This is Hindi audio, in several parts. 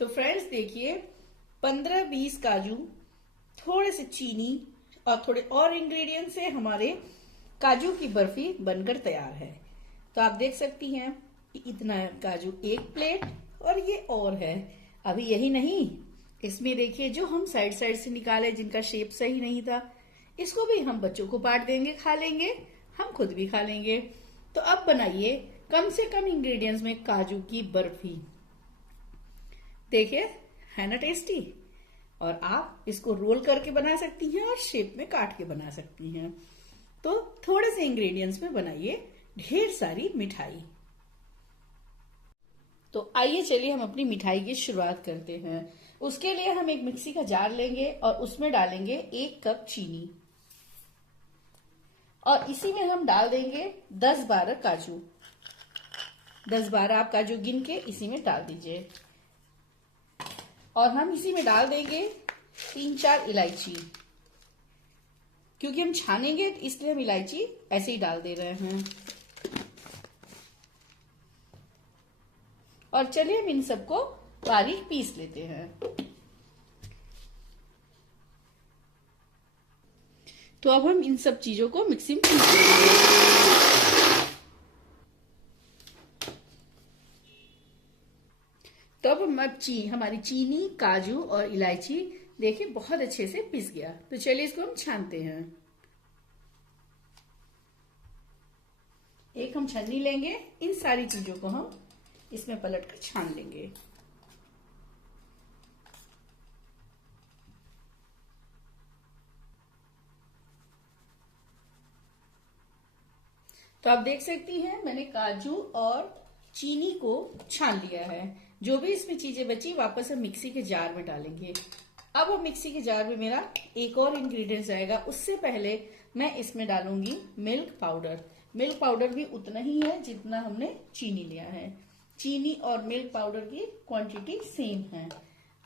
तो फ्रेंड्स देखिए, 15-20 काजू, थोड़े से चीनी और थोड़े और इंग्रेडिएंट से हमारे काजू की बर्फी बनकर तैयार है। तो आप देख सकती हैं कि इतना काजू एक प्लेट, और ये और है। अभी यही नहीं, इसमें देखिए जो हम साइड साइड से निकाले जिनका शेप सही नहीं था, इसको भी हम बच्चों को बांट देंगे, खा लेंगे, हम खुद भी खा लेंगे। तो अब बनाइए कम से कम इंग्रेडिएंट्स में काजू की बर्फी। देखिए, है ना टेस्टी। और आप इसको रोल करके बना सकती हैं और शेप में काट के बना सकती हैं। तो थोड़े से इंग्रेडिएंट्स में बनाइए ढेर सारी मिठाई। तो आइए चलिए हम अपनी मिठाई की शुरुआत करते हैं। उसके लिए हम एक मिक्सी का जार लेंगे और उसमें डालेंगे 1 कप चीनी, और इसी में हम डाल देंगे 10-12 काजू। 10-12 आप काजू गिन के इसी में डाल दीजिए। और हम इसी में डाल देंगे 3-4 इलायची, क्योंकि हम छानेंगे इसलिए हम इलायची ऐसे ही डाल दे रहे हैं। और चलिए हम इन सबको बारीक पीस लेते हैं। तो अब हम इन सब चीजों को मिक्सी में पीस लेंगे। तो अब हमारी चीनी, काजू और इलायची देखिए बहुत अच्छे से पिस गया। तो चलिए इसको हम छानते हैं। एक हम छन्नी लेंगे, इन सारी चीजों को हम इसमें पलट कर छान लेंगे। तो आप देख सकती हैं मैंने काजू और चीनी को छान लिया है। जो भी इसमें चीजें बची वापस हम मिक्सी के जार में डालेंगे। अब हम मिक्सी के जार में मेरा एक और इंग्रेडिएंट्स आएगा। उससे पहले मैं इसमें डालूंगी मिल्क पाउडर। मिल्क पाउडर भी उतना ही है जितना हमने चीनी लिया है। चीनी और मिल्क पाउडर की क्वांटिटी सेम है।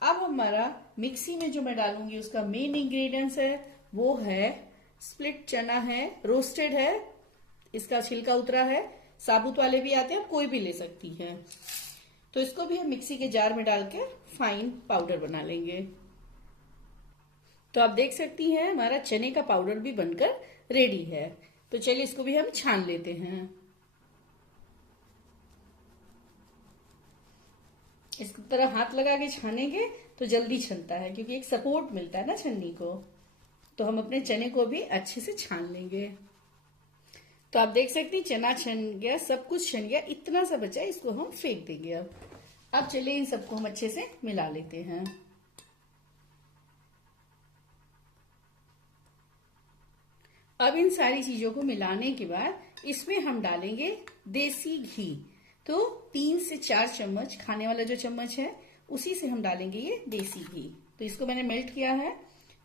अब हमारा मिक्सी में जो मैं डालूंगी उसका मेन इंग्रेडिएंट्स है, वो है स्प्लिट चना है, रोस्टेड है, इसका छिलका उतरा है, साबुत वाले भी आते हैं, कोई भी ले सकती है। तो इसको भी हम मिक्सी के जार में डाल के फाइन पाउडर बना लेंगे। तो आप देख सकती हैं हमारा चने का पाउडर भी बनकर रेडी है। तो चलिए इसको भी हम छान लेते हैं। इस तरह हाथ लगा के छानेंगे तो जल्दी छनता है, क्योंकि एक सपोर्ट मिलता है ना छन्नी को। तो हम अपने चने को भी अच्छे से छान लेंगे। तो आप देख सकते हैं चना छन गया, सब कुछ छन गया, इतना सा बचा, इसको हम फेंक देंगे। अब चलिए इन सबको हम अच्छे से मिला लेते हैं। अब इन सारी चीजों को मिलाने के बाद इसमें हम डालेंगे देसी घी। तो 3 से 4 चम्मच, खाने वाला जो चम्मच है उसी से हम डालेंगे ये देसी घी। तो इसको मैंने मेल्ट किया है,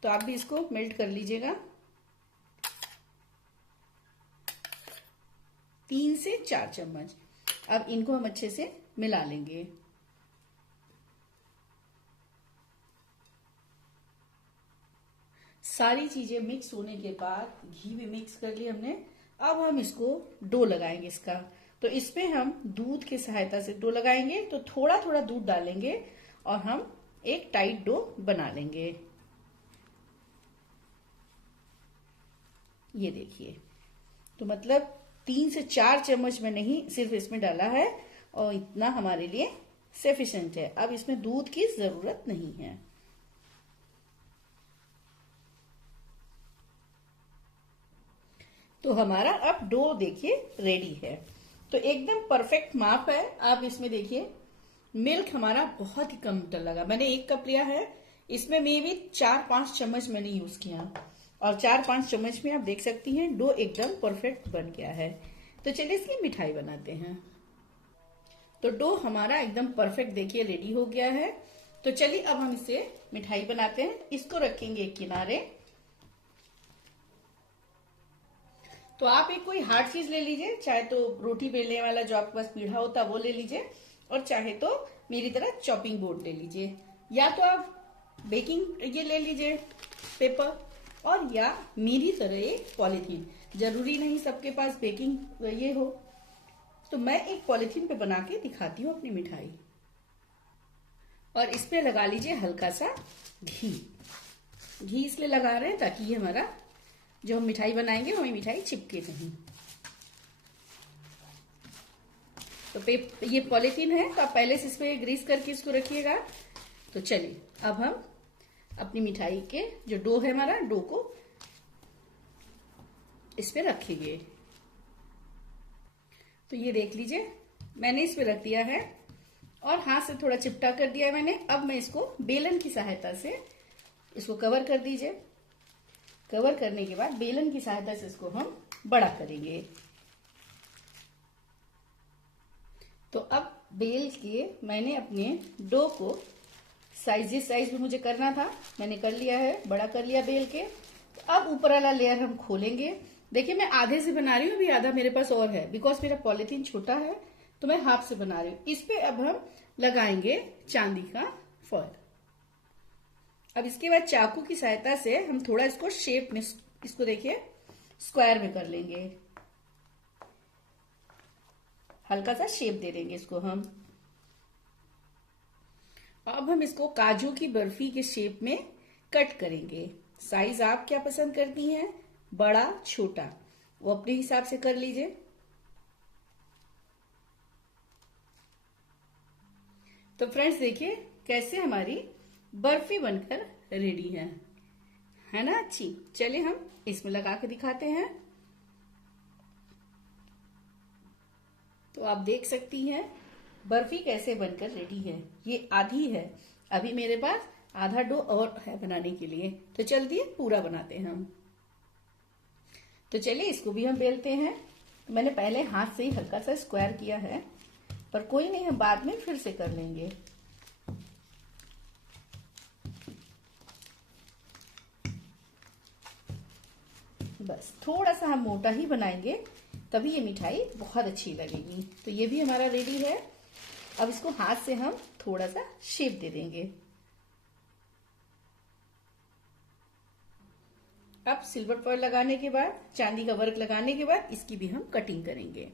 तो आप भी इसको मेल्ट कर लीजिएगा। 3 से 4 चम्मच। अब इनको हम अच्छे से मिला लेंगे। सारी चीजें मिक्स होने के बाद घी भी मिक्स कर लिया हमने। अब हम इसको डो लगाएंगे इसका। तो इसमें हम दूध की सहायता से डो लगाएंगे। तो थोड़ा थोड़ा दूध डालेंगे और हम एक टाइट डो बना लेंगे। ये देखिए, तो मतलब 3 से 4 चम्मच में नहीं, सिर्फ इसमें डाला है और इतना हमारे लिए सफिशिएंट है। अब इसमें दूध की जरूरत नहीं है। तो हमारा अब डो देखिए रेडी है। तो एकदम परफेक्ट माप है। आप इसमें देखिए मिल्क हमारा बहुत ही कम लगा। मैंने 1 कप लिया है, इसमें मे भी 4-5 चम्मच मैंने यूज किया, और 4-5 चम्मच में आप देख सकती हैं डो एकदम परफेक्ट बन गया है। तो चलिए इसकी मिठाई बनाते हैं। तो डो हमारा एकदम परफेक्ट देखिए रेडी हो गया है। तो चलिए अब हम इसे मिठाई बनाते हैं। इसको रखेंगे एक किनारे। तो आप एक कोई हार्ड चीज ले लीजिए, चाहे तो रोटी बेलने वाला जो आपके पास पीढ़ा होता है वो ले लीजिए, और चाहे तो मेरी तरह चॉपिंग बोर्ड ले लीजिए, या तो आप बेकिंग ये ले लीजिए पेपर, और या मेरी तरह एक पॉलीथीन। जरूरी नहीं सबके पास बेकिंग ये हो। तो मैं एक पॉलीथीन पे बना के दिखाती हूँ अपनी मिठाई। और इस पे लगा लीजिए हल्का सा घी। घी इसलिए लगा रहे हैं ताकि ये हमारा जो हम मिठाई बनाएंगे वो मिठाई चिपके नहीं। तो ये पॉलीथीन है तो आप पहले से इस पे ग्रीस करके इसको रखिएगा। तो चलिए अब हम अपनी मिठाई के जो डो है हमारा, डो को इस पे रखेंगे। तो ये देख लीजिए मैंने इस पे रख दिया है और हाथ से थोड़ा चिपटा कर दिया है मैंने। अब मैं इसको बेलन की सहायता से इसको कवर कर दीजिए। कवर करने के बाद बेलन की सहायता से इसको हम बड़ा करेंगे। तो अब बेल के मैंने अपने डो को जिस साइज में मुझे करना था मैंने कर लिया है, बड़ा कर लिया बेल के। तो अब ऊपर वाला लेयर हम खोलेंगे। देखिए मैं आधे से बना रही हूँ, अभी आधा मेरे पास और है बिकॉज मेरा पॉलीथीन छोटा है तो मैं हाफ से बना रही हूँ। इस पे अब हम लगाएंगे चांदी का फॉयल। अब इसके बाद चाकू की सहायता से हम थोड़ा इसको शेप में, इसको देखिए स्क्वायर में कर लेंगे, हल्का सा शेप दे देंगे इसको हम। अब हम इसको काजू की बर्फी के शेप में कट करेंगे। साइज आप क्या पसंद करती हैं, बड़ा छोटा, वो अपने हिसाब से कर लीजिए। तो फ्रेंड्स देखिए कैसे हमारी बर्फी बनकर रेडी है ना अच्छी। चलिए हम इसमें लगा के दिखाते हैं। तो आप देख सकती हैं बर्फी कैसे बनकर रेडी है। ये आधी है, अभी मेरे पास आधा डो और है बनाने के लिए। तो चलिए पूरा बनाते हैं हम। तो चलिए इसको भी हम बेलते हैं। मैंने पहले हाथ से ही हल्का सा स्क्वायर किया है, पर कोई नहीं, हम बाद में फिर से कर लेंगे। बस थोड़ा सा हम मोटा ही बनाएंगे तभी ये मिठाई बहुत अच्छी लगेगी। तो ये भी हमारा रेडी है। अब इसको हाथ से हम थोड़ा सा शेप दे देंगे। अब सिल्वर फॉयल लगाने के बाद, चांदी का वर्क लगाने के बाद इसकी भी हम कटिंग करेंगे।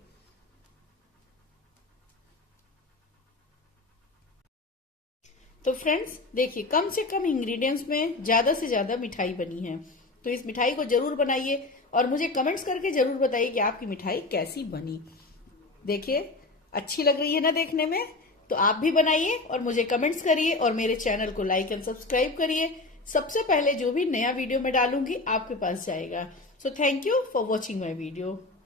तो फ्रेंड्स देखिए कम से कम इंग्रेडिएंट्स में ज्यादा से ज्यादा मिठाई बनी है। तो इस मिठाई को जरूर बनाइए और मुझे कमेंट्स करके जरूर बताइए कि आपकी मिठाई कैसी बनी। देखिए अच्छी लग रही है ना देखने में, तो आप भी बनाइए और मुझे कमेंट्स करिए और मेरे चैनल को लाइक एंड सब्सक्राइब करिए। सबसे पहले जो भी नया वीडियो मैं डालूंगी आपके पास जाएगा। So thank you for watching my video.